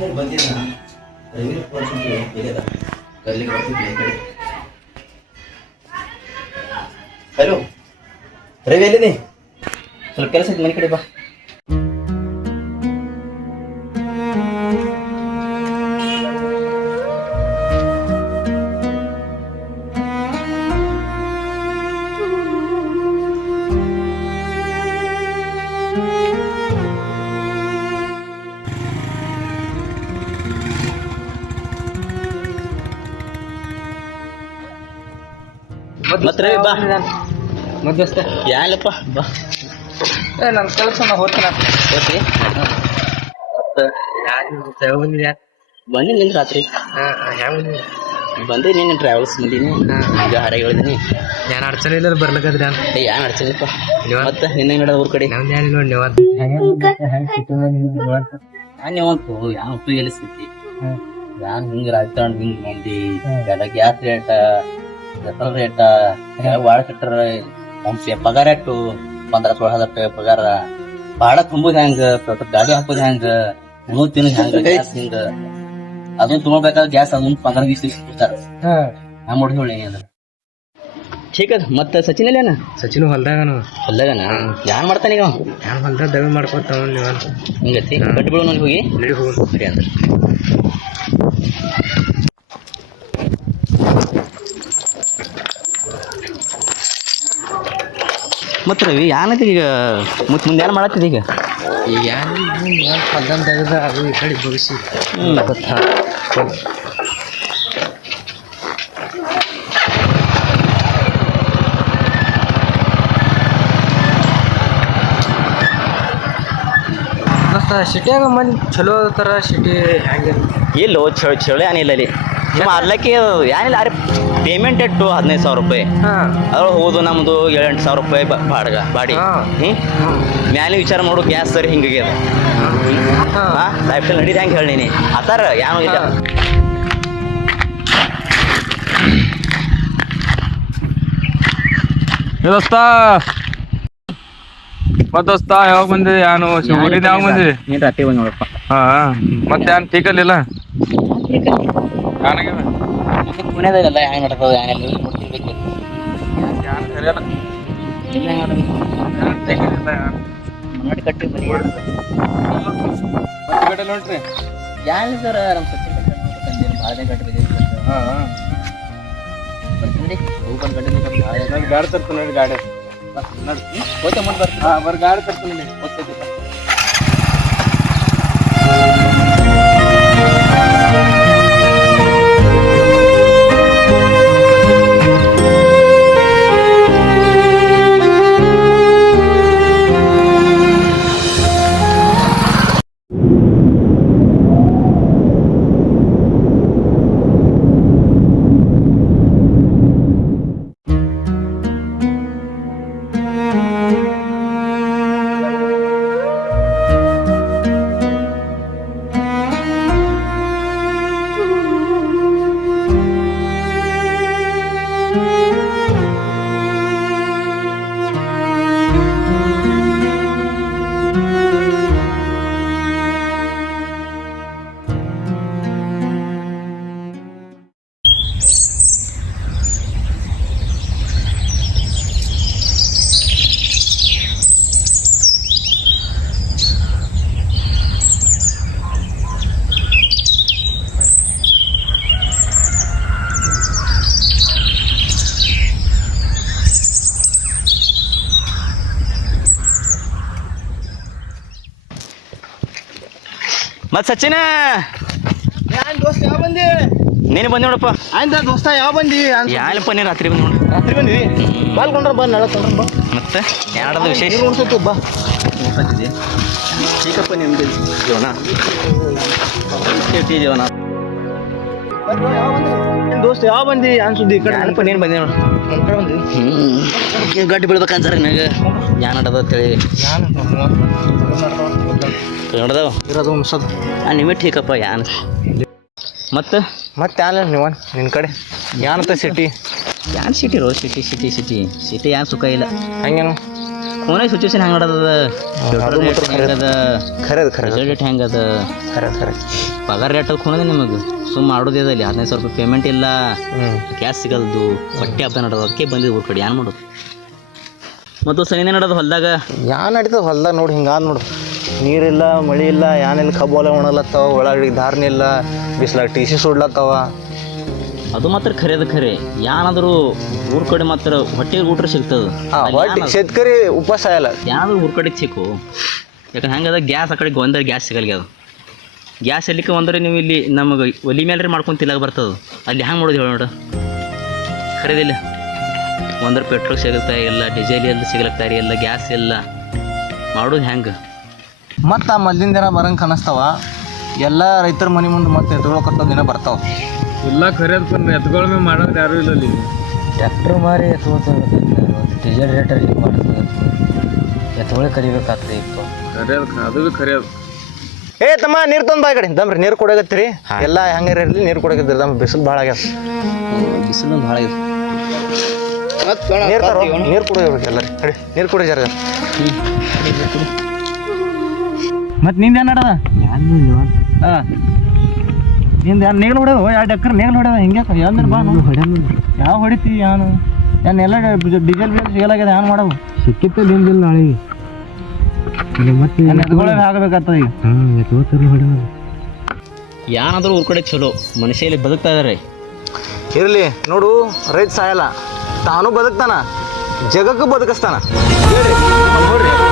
Hello Ravi ಎಲ್ಲಿದೆ? ಸ್ವಲ್ಪ ಕೆಲಸ ಐತೆ, ಮನೆ ಕಡೆ ಬಾ. ಮತ್ತೆ ರವಿ ಬಾ. ಮಧ್ಯಸ್ಥ ಯಾಲಪ್ಪ ಬಾ. ನನ್ನ ಕೆಲಸ ನಾ ಹೋಗ್ತೀನಿ. ಓಕೆ ಬಂದಿ ನಿಂದು ರಾತ್ರಿ ಬಂದಿ ನೀನು ಟ್ರಾವೆಲ್ಸ್ ಬಂದೀನಿ. ಈಗ ಹಾರಾಗಿ ಹೇಳಿದೀನಿ. ಏನು ಅಡ್ಚಣೆ ಇಲ್ಲ ಬರ್ಲಿಕ್ಕದ್ರಿ ಅಂತ. ಏನು ಅಡ್ಚನಿಪ್ಪ. ಮತ್ತೆ ನಿನ್ನೆ ನೋಡ ಊರ್ ಕಡೆ ನಮ್ದು ಏನಿಲ್ಲ ನೋಡಿ ನೀವು ಅಂತು ಯಾವ ಉಪಯೋಗ ಸ್ಥಿತಿ ಯಾನ್ ಹಿಂಗೆ ರಾಜಕಾರಣ ಹಿಂಗೆ ಮಂದಿ ಎಲ್ಲ ಗ್ಯಾಸ್ ರೇಟ ಪೆಟ್ರೋಲ್ ರೇಟ ಭಾಳ ಕಟ್ಟರ ಪಗಾರ ಇಟ್ಟು 15-16,000 ರೂಪಾಯಿ ಪಗಾರ ಭಾಳ ತುಂಬೋದ್ ಹೆಂಗ ಗಾಡಿ ಹಾಕೋದ್ ಹೆಂಗ ಉಣ್ಣೋದ್ ತಿನ್ನೋದ್ ಹೆಂಗ ಗ್ಯಾಸ್ ಹಿಂಗ ಅದನ್ನ ತಗೊಳ್ಬೇಕಾದ್ರೆ ಗ್ಯಾಸ್ ಅದನ್ನ 15-20 ಕೊಡ್ತಾರ. ನಾ ನೋಡಿ ಹೇಳಿ ಅದ್ರ ಠೀಕ್ ಅದ. ಮತ್ತೆ ಸಚಿನ್ ಅಲ್ಲೇನ? ಸಚಿನ್ ಹೊಲ್ದಾಗನು ಹೊಲ್ದಾಗನ ಯಾನ್ ಮಾಡ್ತಾನ ಈಗ? ಯಾರು ಹೊಲ್ದಾಗ ದವಿ ಮಾಡ್ಕೊತಾವ ನೀವು ಹಿಂಗತಿ ಗಟ್ಟಿ ಬೀಳು ನೋಡಿ ಹೋಗಿ ನಡಿ ಹೋಗಿ ಸರಿ ಅಂದ್ರೆ ಮತ್ತೆ ರವಿ ಯಾನೈತಿ ಈಗ ಮುಂದೆ ಏನು ಮಾಡತ್ತಿದ ಈಗ? ಈಗ ಏನು ಹೊಲ್ದಾಗ ತೆಗೆದ ಅದು ಈ ಕಡೆ ಬಗ್ಸಿ ಮತ್ತು ಸಿಟಿಯಾಗ ಮಂದಿ ಚಲೋ ಥರ ಸಿಟಿ ಹೆಂಗೆ ಇಲ್ಲೋ ಚಳಿ ಏನಿಲ್ಲ ಅಲ್ಲಿ ಸುಮ್ಮ ಅರ್ಲಕ್ಕೆ ಏನಿಲ್ಲ. ಅರೆ ಪೇಮೆಂಟ್ ಇಟ್ಟು 15,000 ರೂಪಾಯಿ ಅದ್ರೊಳಗೆ ಹೋದು ನಮ್ಮದು 7-8 ರೂಪಾಯಿ ಬಾಡಿ. ಮ್ಯಾಲೆ ವಿಚಾರ ಮಾಡು ಗ್ಯಾಸ್ ಸರಿ ಹಿಂಗೆ ಲೈಫ್ ಸ್ಟೈಲ್ ನಡೀದು ಹೆಂಗೆ ಹೇಳಿ ಆ ಥರ ಏನೂ ಇಲ್ಲ. ದೋಸ್ತ ಯಾವಾಗ ಬಂದಿ? ಏನು ಊರಿಂದ ಯಾವಾಗ ಬಂದಿ? ನೀನು ರಾತ್ರಿ ಬಂದು ನೋಡಪ್ಪ. ಮತ್ತೆ ಏನು ಟೀಕಲ್ಲಿಲ್ಲ ಪುಣ್ಯದಲ್ಲ ಹೆಂಗೆ ಮಾಡ್ತದೆ ಏನೆಲ್ಲ ನೋಡ್ತಿರ್ಬೇಕು. ನೋಡಿ ಕಟ್ಟಿ ನೋಡ್ರಿ ಯಾರು ಸರ್ ನಮ್ಮ ಸಚಿನ್ ಭಾಳ ಕಟ್ಟಿ ಬರ್ತೀನಿ ಹೋಗಿ ಬಂದು ಕಟ್ಟಿ ಗಾಡಿ ತರ್ತೀನಿ ನೋಡಿ. ಗಾಡಿ ಓಕೆ ಮುಂದೆ ಬರ್ತೀನಿ. ಬರ್ ಗಾಡಿ ತರ್ತೀನಿ. ಓಕೆ ಮತ್ತೆ ಸಚಿನ ದೋಸ್ತ ಯಾವ ಬಂದಿ? ನೀನು ಬಂದಿ ನೋಡಪ್ಪ. ಆಯ್ತಾ ದೋಸ್ತ ಯಾವ ಬಂದಿ? ಯಾನಪ್ಪ ನೀನು ರಾತ್ರಿ ಬಂದು ನೋಡು. ರಾತ್ರಿ ಬಂದಿವಿ ಬಾಲ್ಕೊಂಡ್ರ ಬಾ ನಳಕೊಂಡ್ರ ಬಾ. ಮತ್ತೆ ಯಾರದ ವಿಶೇಷ ಉಣ್ಸತ್ತು ಬಾ. ಬಂದಿದೆ ಚೀಕಪ್ಪ ನಿಮ್ದು ಜೀವನ ಜೀವನ. ದೋಸ್ತ ಯಾವ ಬಂದಿ? ಏನ್ ಸುದ್ದಿ? ಈ ಕಡೆ ಯಾನಪ್ಪ ನೀನು ಬಂದಿ ನೋಡು. ನನ್ನ ಕಡೆ ಬಂದಿ ಗಟ್ಟಿ ಬೀಳ್ಬೇಕಂತಾರೆ ನನಗೆ ಯಾನ್ ಆಡೋದು ಅಂತೇಳಿ ನೋಡ್ದವ ಇರೋದು ಮುಸದ್ ನಿಮಗೆ ಠೀಕಪ್ಪ ಯಾನ್. ಮತ್ತೆ ಯಾನ ನೀವು ನಿನ್ನ ಕಡೆ ಯಾನತ್ತ ಸಿಟಿ? ಯಾನ್ ಸಿಟಿ ರೋ ಸಿಟಿ ಸಿಟಿ ಸಿಟಿ ಸಿಟಿ ಯಾನ್ ಸುಖ ಇಲ್ಲ. ಹಂಗೇನು ಫೋನಾಗ ಸಿಚುವೇಶನ್ ಹೆಂಗೆ ನಡದ ಹೆಂಗದ ಖರೆ ರೇಟ್ ಹೆಂಗದ ಖರೆ ಪಗಾರ ರೇಟ್ ಅದು ಖೂನದ ನಿಮಗೆ ಸುಮ್ಮ ಮಾಡೋದೇ ಅಲ್ಲಿ 15,000 ರೂಪಾಯಿ ಪೇಮೆಂಟ್ ಇಲ್ಲ ಗ್ಯಾಸ್ ಸಿಗಲ್ದು ಬಟ್ಟೆ ಹಬ್ಬ ನಡೋದು ಅದಕ್ಕೆ ಬಂದಿದ್ದು ಊರ ಕಡೆ ಏನು ಮಾಡೋದು ಮತ್ತು ಸೈನೇ ನಡೋದು ಹೊಲ್ದಾಗ ಯಾನ್ ನಡೀತದ ಹೊಲ್ದಾಗ ನೋಡಿ ಹಿಂಗಾದ್ ನೋಡು ನೀರಿಲ್ಲ ಮಳಿ ಇಲ್ಲ ಯಾನಿಲ್ಲ ಕಬ್ಬು ಹೊಲ ಒಣಲತ್ತಾವ ಒಳಗಡೆ ಧಾರಣೆ ಇಲ್ಲ ಬಿಸ್ಲಾಗ ಟಿ ಸುಡ್ಲತ್ತಾವ ಅದು ಮಾತ್ರ ಖರೇದ ಖರೆ ಯಾನಾದರೂ ಊರ ಕಡೆ ಮಾತ್ರ ಹೊಟ್ಟೆಗೆ ಊಟ ಸಿಗ್ತದೆ ಹೊಟ್ಟೆ ಶೇತಕರಿ ಉಪವಾಸ ಆಗಲ್ಲ ಯಾನಾದ್ರೂ ಊರ ಕಡೆ ಸಿಕ್ಕು ಯಾಕಂದ್ರೆ ಹೆಂಗದ ಗ್ಯಾಸ್ ಆ ಕಡೆ ಗೊಂದರ ಗ್ಯಾಸ್ ಸಿಗಲ್ಗೆ ಅದು ಗ್ಯಾಸ್ ಎಲ್ಲಿಕ್ಕೆ ಒಂದ್ರೆ ನೀವು ಇಲ್ಲಿ ನಮಗೆ ಒಲಿ ಮೇಲೆ ಮಾಡ್ಕೊಂಡು ತಿನ್ನಕ್ಕೆ ಬರ್ತದೆ ಅಲ್ಲಿ ಹ್ಯಾಂಗೆ ಮಾಡೋದು ಹೇಳಿ ನೋಡು ಖರೀದಿಲ್ಲ ಒಂದ್ರ ಪೆಟ್ರೋಲ್ ಸಿಗುತ್ತಾ ಇಲ್ಲ ಡೀಸೆಲ್ ಎಲ್ಲ ಸಿಗ್ಲಕ್ತಾರಿ ಎಲ್ಲ ಗ್ಯಾಸ್ ಎಲ್ಲ ಮಾಡೋದು ಹೆಂಗೆ ಮತ್ತು ಆ ಮೊದಲಿನ ದಿನ ಬರಂಗೆ ಕಾಣಿಸ್ತಾವ ಎಲ್ಲ ರೈತರ ಮನೆ ಮುಂದೆ ಮತ್ತೆ ಎತ್ಕೊಳಕತ್ತ ದಿನ ಬರ್ತಾವ ಎಲ್ಲ ಖರೇದ್ ಬಂದು ಎತ್ಗಳ ಮೇಲೆ ಮಾಡೋದು ಯಾರು ಇಲ್ಲ ಅಲ್ಲಿ ಟ್ರ್ಯಾಕ್ಟರ್ ಮಾರಿ ಎತ್ಕೊಳ್ತಾರೆ ಡೀಸೆಲ್ ರೇಟಲ್ಲಿ ಮಾಡ್ತದೆ ಎತ್ಕೊಳ್ಳೆ ಕರಿಬೇಕಾಗ್ತದೆ ಇತ್ತು ಅದು ಭೀ ಖರೇದ್ ಏ ತಮ್ಮ ನೀರು ತಂದು ಬಾ ಕಡೆ ದಮ್ರಿ ನೀರು ಕೊಡಗತ್ತೀರಿ ಎಲ್ಲ ಹೆಂಗಾರ ಇರಲಿ ನೀರು ಕೊಡಗತ್ತೀರಿ ದಮ್ ಬಿಸಿಲು ಭಾಳ ಆಗ್ಯದ ಬಿಸಿಲು ಭಾಳ ಇದೆ ನೀರು ತರೋ ನೀರು ಕುಡಿಯೋಬೇಕು ಎಲ್ಲರಿ ಕಡೆ ನೀರು ಕುಡಿ ಜರ ಮತ್ತು ನಿಂದ ಏನು ನಡದ ಹಾಂ ನಿಂದು ಏನು ನೇಗ್ಲು ಹೊಡೆದು 2 ಎಕರೆ ನೇಗ್ಲು ಹೊಡೆದ ಹಿಂಗೆ ಅಂದ್ರೆ ಬಾ ಯಾವ ಹೊಡಿತಿ ಯಾನು ಎಲ್ಲ ಡೀಸೆಲ್ ಸಿಗಲಾಗ್ಯದ ಏನು ಮಾಡೋದು ಸಿಕ್ಕಿತ್ತು ನಿಂದಿಲ್ಲ ನಾಳೆಗೆ ಮತ್ತೆ ಎತ್ಕೊಳ್ಳೆ ಆಗಬೇಕಾಗ್ತದೆ ಈಗ ಯಾನಾದರೂ ಊರ ಕಡೆ ಚಲೋ ಮನುಷ್ಯ ಇಲ್ಲಿ ಬದುಕ್ತಾ ಇದಾರೆ ಇರಲಿ ನೋಡು ರೈತ ಸಾಯಲ್ಲ ತಾನು ಬದುಕ್ತಾನ ಜಗಕ್ಕೂ ಬದುಕಿಸ್ತಾನ ಹೇಳ್ರಿ ನೋಡ್ರಿ